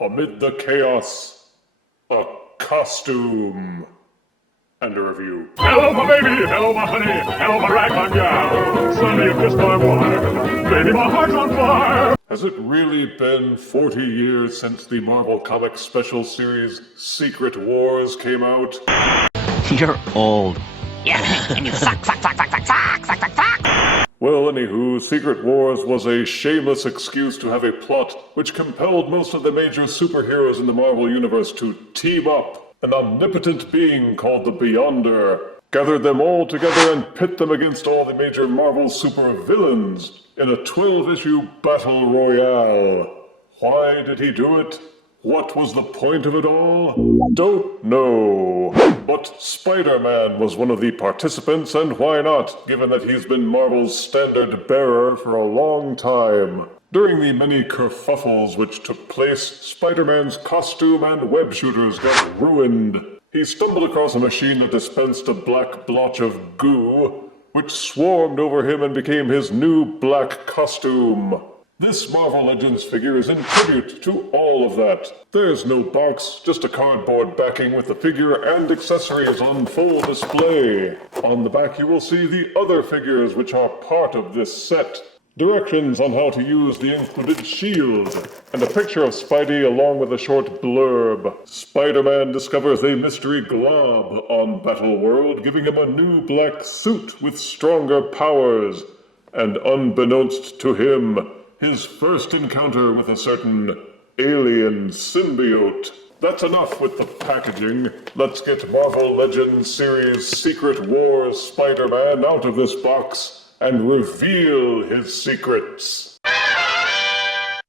Amid the chaos, a costume. And a review. Hello, my baby! Hello, my honey! Hello, my ragtime gal! Sonny, you've kissed my wife! Baby, my heart's on fire! Has it really been 40 years since the Marvel Comics special series Secret Wars came out? You're old. Yeah, and you suck. Well, anywho, Secret Wars was a shameless excuse to have a plot which compelled most of the major superheroes in the Marvel Universe to team up. An omnipotent being called the Beyonder gathered them all together and pit them against all the major Marvel supervillains in a 12-issue battle royale. Why did he do it? What was the point of it all? Don't know. But Spider-Man was one of the participants, and why not, given that he's been Marvel's standard bearer for a long time. During the many kerfuffles which took place, Spider-Man's costume and web shooters got ruined. He stumbled across a machine that dispensed a black blotch of goo, which swarmed over him and became his new black costume. This Marvel Legends figure is in tribute to all of that. There's no box, just a cardboard backing with the figure and accessories on full display. On the back you will see the other figures which are part of this set. Directions on how to use the included shield, and a picture of Spidey along with a short blurb. Spider-Man discovers a mystery glob on Battleworld, giving him a new black suit with stronger powers. And unbeknownst to him, his first encounter with a certain alien symbiote. That's enough with the packaging. Let's get Marvel Legends series Secret Wars Spider-Man out of this box and reveal his secrets.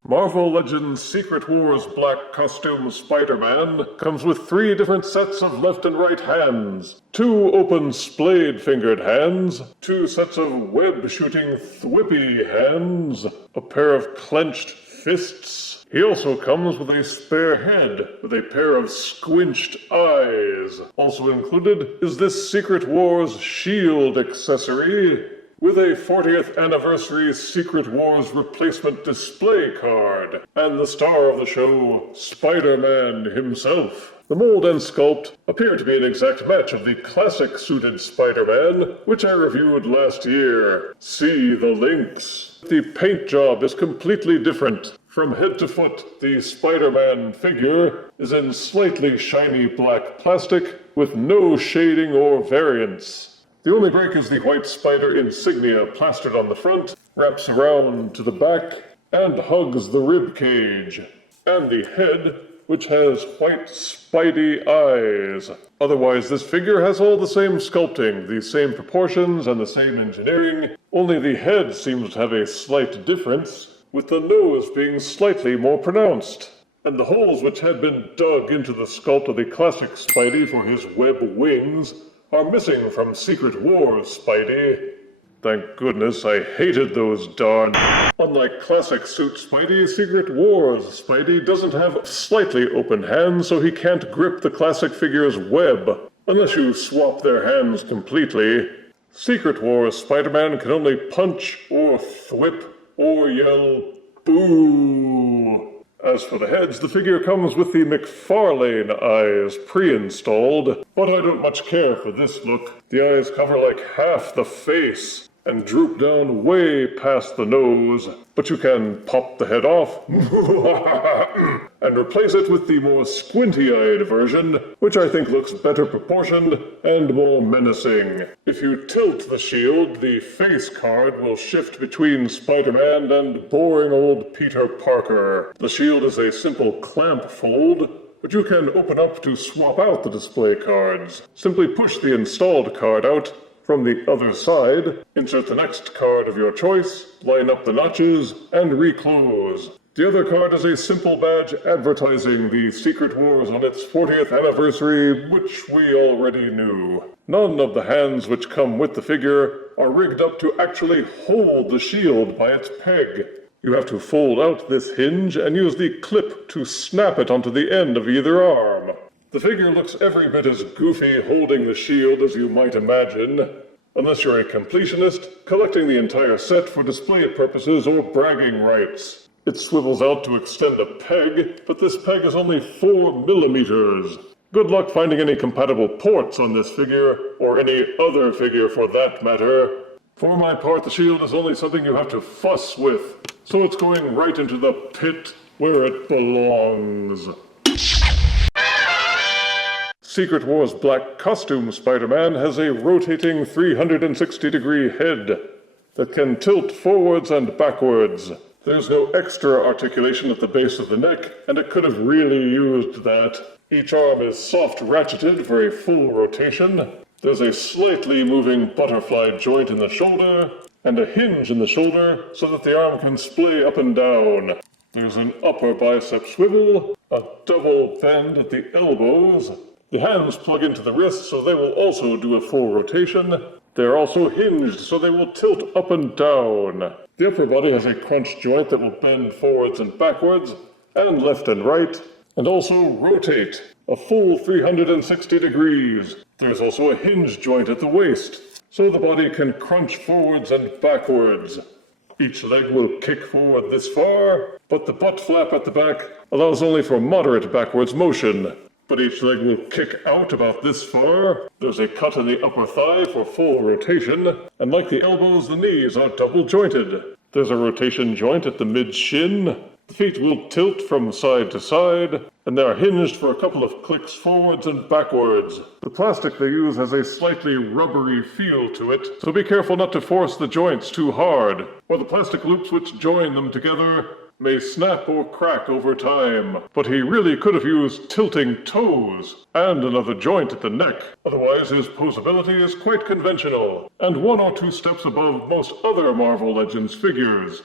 Marvel Legends Secret Wars Black Costume Spider-Man comes with 3 different sets of left and right hands, 2 open splayed-fingered hands, 2 sets of web-shooting thwippy hands, a pair of clenched fists. He also comes with a spare head with a pair of squinched eyes. Also included is this Secret Wars shield accessory, with a 40th anniversary Secret Wars replacement display card, and the star of the show, Spider-Man himself. The mold and sculpt appear to be an exact match of the classic suited Spider-Man, which I reviewed last year. See the links. The paint job is completely different. From head to foot, the Spider-Man figure is in slightly shiny black plastic with no shading or variance. The only break is the white spider insignia plastered on the front, wraps around to the back, and hugs the rib cage. And the head, which has white Spidey eyes. Otherwise, this figure has all the same sculpting, the same proportions, and the same engineering, only the head seems to have a slight difference, with the nose being slightly more pronounced. And the holes which had been dug into the sculpt of the classic Spidey for his web wings are missing from Secret Wars Spidey. Thank goodness, I hated those darn... Unlike classic suit Spidey, Secret Wars Spidey doesn't have slightly open hands, so he can't grip the classic figure's web, unless you swap their hands completely. Secret Wars Spider-Man can only punch, or thwip, or yell, boo. As for the heads, the figure comes with the McFarlane eyes pre-installed, but I don't much care for this look. The eyes cover like half the face and droop down way past the nose, but you can pop the head off and replace it with the more squinty-eyed version, which I think looks better proportioned and more menacing. If you tilt the shield, the face card will shift between Spider-Man and boring old Peter Parker. The shield is a simple clamp fold, but you can open up to swap out the display cards. Simply push the installed card out from the other side, insert the next card of your choice, line up the notches, and reclose. The other card is a simple badge advertising the Secret Wars on its 40th anniversary, which we already knew. None of the hands which come with the figure are rigged up to actually hold the shield by its peg. You have to fold out this hinge and use the clip to snap it onto the end of either arm. The figure looks every bit as goofy holding the shield as you might imagine, unless you're a completionist collecting the entire set for display purposes or bragging rights. It swivels out to extend a peg, but this peg is only 4 millimeters. Good luck finding any compatible ports on this figure, or any other figure for that matter. For my part, the shield is only something you have to fuss with, so it's going right into the pit where it belongs. Secret War's black costume Spider-Man has a rotating 360-degree head that can tilt forwards and backwards. There's no extra articulation at the base of the neck, and it could have really used that. Each arm is soft ratcheted for a full rotation. There's a slightly moving butterfly joint in the shoulder, and a hinge in the shoulder so that the arm can splay up and down. There's an upper bicep swivel, a double bend at the elbows. The hands plug into the wrists so they will also do a full rotation. They're also hinged so they will tilt up and down. The upper body has a crunch joint that will bend forwards and backwards, and left and right, and also rotate, a full 360 degrees. There's also a hinge joint at the waist, so the body can crunch forwards and backwards. Each leg will kick forward this far, but the butt flap at the back allows only for moderate backwards motion. But each leg will kick out about this far. There's a cut in the upper thigh for full rotation, and like the elbows, the knees are double jointed. There's a rotation joint at the mid-shin. The feet will tilt from side to side, and they are hinged for a couple of clicks forwards and backwards. The plastic they use has a slightly rubbery feel to it, so be careful not to force the joints too hard, or the plastic loops which join them together may snap or crack over time. But he really could have used tilting toes and another joint at the neck. Otherwise, his posability is quite conventional, and 1 or 2 steps above most other Marvel Legends figures.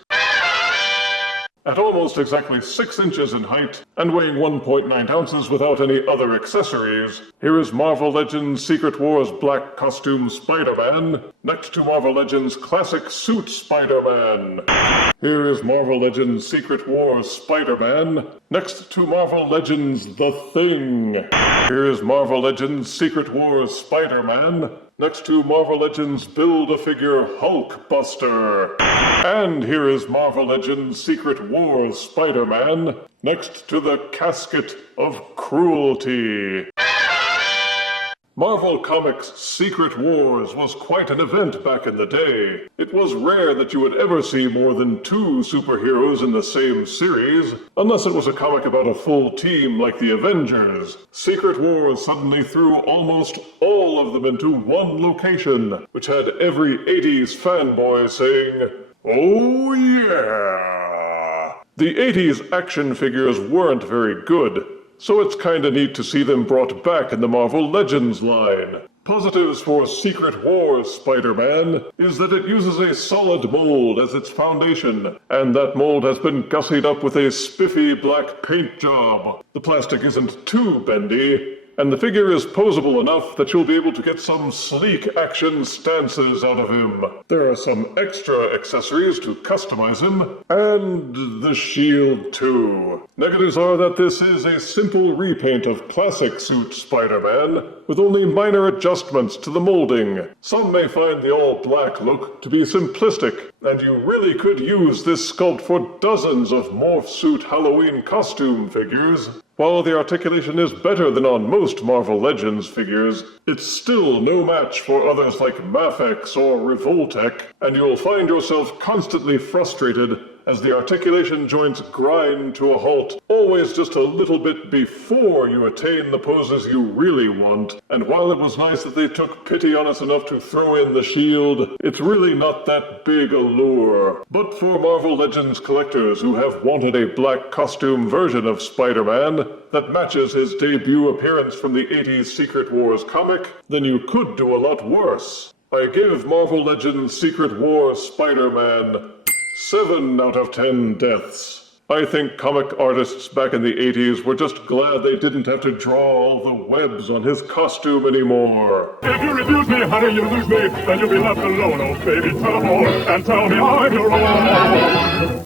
At almost exactly 6 inches in height, and weighing 1.9 ounces without any other accessories, here is Marvel Legends Secret War's black costume Spider-Man, next to Marvel Legends classic suit Spider-Man. Here is Marvel Legends Secret War's Spider-Man, next to Marvel Legends The Thing. Here is Marvel Legends Secret War's Spider-Man, next to Marvel Legends Build-A-Figure Hulkbuster. And here is Marvel Legends Secret War's Spider-Man, next to the Casket of Cruelty. Marvel Comics' Secret Wars was quite an event back in the day. It was rare that you would ever see more than 2 superheroes in the same series, unless it was a comic about a full team like the Avengers. Secret Wars suddenly threw almost all of them into one location, which had every 80s fanboy saying, "Oh yeah!" The 80s action figures weren't very good, so it's kinda neat to see them brought back in the Marvel Legends line. Positives for Secret Wars Spider-Man is that it uses a solid mold as its foundation, and that mold has been gussied up with a spiffy black paint job. The plastic isn't too bendy, and the figure is posable enough that you'll be able to get some sleek action stances out of him. There are some extra accessories to customize him, and the shield too. Negatives are that this is a simple repaint of classic suit Spider-Man, with only minor adjustments to the molding. Some may find the all-black look to be simplistic, and you really could use this sculpt for dozens of Morph Suit Halloween costume figures. While the articulation is better than on most Marvel Legends figures, it's still no match for others like Mafex or Revoltech, and you'll find yourself constantly frustrated as the articulation joints grind to a halt, always just a little bit before you attain the poses you really want. And while it was nice that they took pity on us enough to throw in the shield, it's really not that big a lure. But for Marvel Legends collectors who have wanted a black costume version of Spider-Man that matches his debut appearance from the 80s Secret Wars comic, then you could do a lot worse. I give Marvel Legends Secret Wars Spider-Man 7 out of 10 deaths. I think comic artists back in the 80s were just glad they didn't have to draw all the webs on his costume anymore. If you refuse me, honey, you lose me, then you'll be left alone, oh baby, tell them all, and tell me I'm your own.